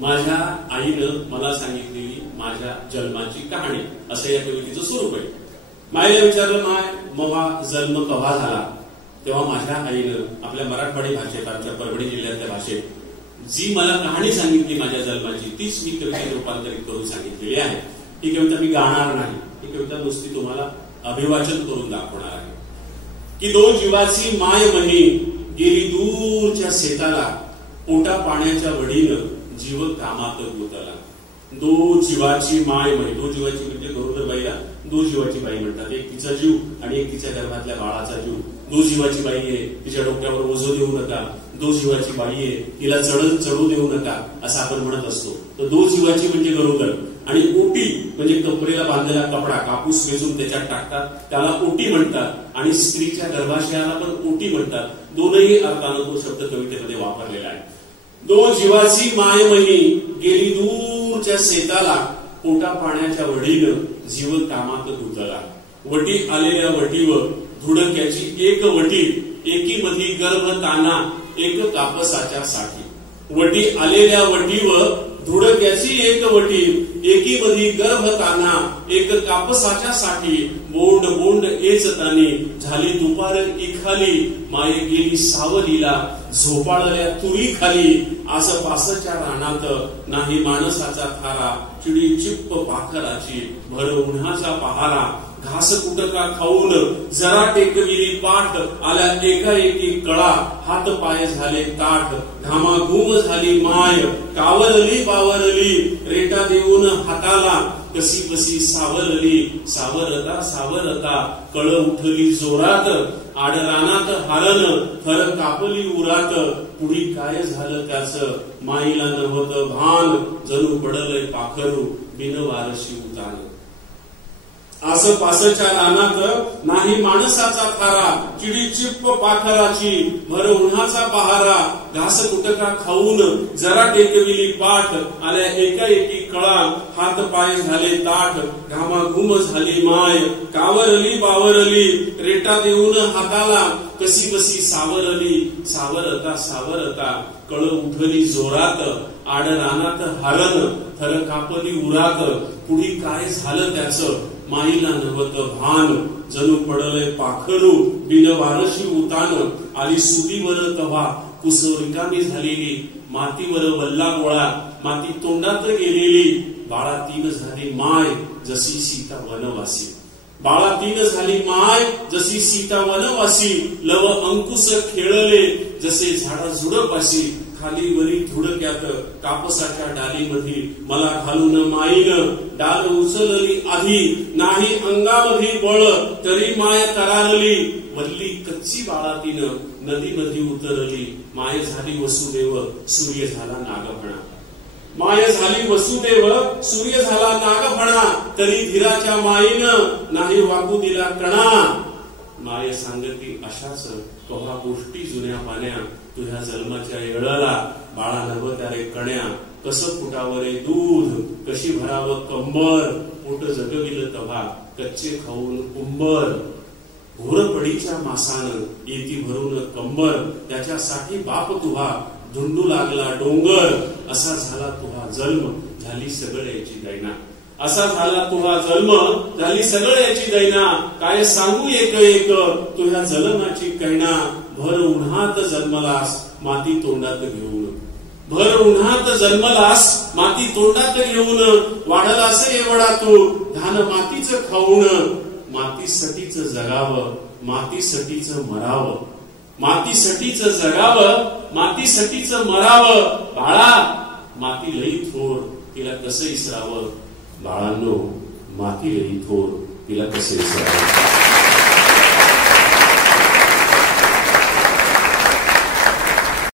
माझ्या आईनं मला सांगितलेली माझ्या जन्माची कहाणी असं या कवितेचं स्वरूप आहे. मायला विचारलं, माय मवा जन्म कवा झाला? तेव्हा माझ्या आईनं आपल्या मराठवाडी भाषेत, आमच्या परभणी जिल्ह्यातल्या भाषेत जी मला कहाणी सांगितली माझ्या जन्माची, तीच मी कवितेत रूपांतरित करून सांगितलेली आहे. ही कविता मी गाणार नाही, ही कविता नुसती तुम्हाला अभिवाचन करून दाखवणार आहे की दोन जीवाची माय मही गेली दूरच्या शेताला, पोटा पाण्याच्या वडीनं जीव कामात गुतला. दो जीवाची माय मही, दो जीवाची म्हणजे गरोदर बाईला दो जीवाची बाई म्हणतात. एक तिचा जीव आणि एक तिच्या गर्भातल्या बाळाचा जीव. दो जीवाची बाई आहे, तिच्या डोक्यावर ओझं देऊ नका. दो जीवाची बाई आहे, तिला चढू देऊ नका असं आपण म्हणत असतो. तर दो जीवाची म्हणजे गरोदर, आणि ओटी म्हणजे कपडेला बांधलेला कपडा कापूस वेचून त्याच्यात टाकतात, त्याला ओटी म्हणतात. आणि स्त्रीच्या गर्भाशयाला पण ओटी म्हणतात. दोनही अर्थानं तो शब्द कवितेमध्ये वापरलेला आहे. दोन जीवाची मायमही गेली दूरच्या शेताला, पोटा पाण्याच्या वडीनं जीव कामात गुंतला. वटी आलेल्या वटीवर धुडक्याची एक वटी, एकी मधी गर्भ ताना एक कापसाच्या साठी. वटी आलेल्या वटीवर धुडक्याची एक वटी, एकी मधी गर्भ ताना एक कापसाच्या साठी. बोंड बोंड एचतानी झाली दुपार इखाली, माये गेली सावलीला झोपाळल्या तुरी खाली. आसपासच्या रानात नाही माणसाचा थारा, चिडी चिप्प पाखराची भर उन्हाचा पहारा. घास कुटका खाऊन जरा टेकविली पाठ, आल्या एकाएकी कळा हात पाय झाले ताठ. घामाघूम झाली माय कावरली बावरली, रेटा देऊन हाताला कशी बसी सावरली. सावरता सावरता कळ उठली जोरात, आडरानात हारण थर कापली उरात. पुढी काय झालं त्याच माईला नव्हतं भान, जणू पडलंय पाखरू बिनवारशी उतान. आसपासच्या रानात नाही माणसाचा थारा, चिडी चिप्प पाखराची भर उन्हाचा पहारा. घास कुटका खाऊन जरा टेकविली पाठ, आल्या एकाएकी कळा हात पाय झाले ताठ. घामाघूम झाली माय कावरली बावरली, रेटा देऊन हाताला कशी बसी सावरली. सावरता सावरता कळ उठली जोरात, आड रानात हारण थर कापली उरात. पुढी काय झालं त्याचं माईला नव्हतं भान, जणू पडलंय पाखरू बिनवारशी उतान. आली सुतीवर तव्हा कुस रिकामी झालेली, मातीवर वल्ला गोळा माती तोंडात गेलेली. बाळातीन झाली माय जशी सीता वनवासी, बाळातीन झाली माय जशी सीता वनवासी. लव अंकुश खेळले जसे झाडा झुडपाशी, खाली वरी धुडक्यात कापसाच्या डालीमध्ये मला घालून माईन. डाल उचलली आधी नाही अंगामध्ये बळ, तरी माय करारली. वल्ली कच्ची बाळातीन नदीमध्ये उतरली. माय झाली वसुदेव सूर्य झाला नागफणा, माय झाली वसुदेव सूर्य झाला नागफणा. तरी धीराच्या माईनं नाही वाकू दिला कणा. माय सांगती अशाच कव्हा गोष्टी जुन्या पाण्या, तुझ्या जन्माच्या येळाला बाळा नव्हत्या रे कण्या. कसं फुटावरे दूध कशी भरावं कंबर, पोट जगविलं तव्हा कच्चे खाऊन कुंबर. घोरपडीच्या मासानं येती भरून कंबर, त्याच्यासाठी बाप तुहा धुंडू लागला डोंगर. असा झाला तुहा जन्म झाली सगळ्याची दैना, असा झाला तुहा जन्म झाली सगळ्याची दैना. काय सांगू एक एक तुझ्या जन्माची कहना. भर उन्हात जन्मलास माती तोंडात घेऊन, भर उन्हात जन्मलास माती तोंडात घेऊन. वाढलास एवढा तू धान मातीच खाऊन. मातीसाठीच जगावं मातीसाठीच मरावं, मातीसाठीच जगावं मातीसाठीच मरावं. बाळा माती लई थोर तिला कसं इसरावं. बाळांनो माती लई थोर तिला कसं इसरावं.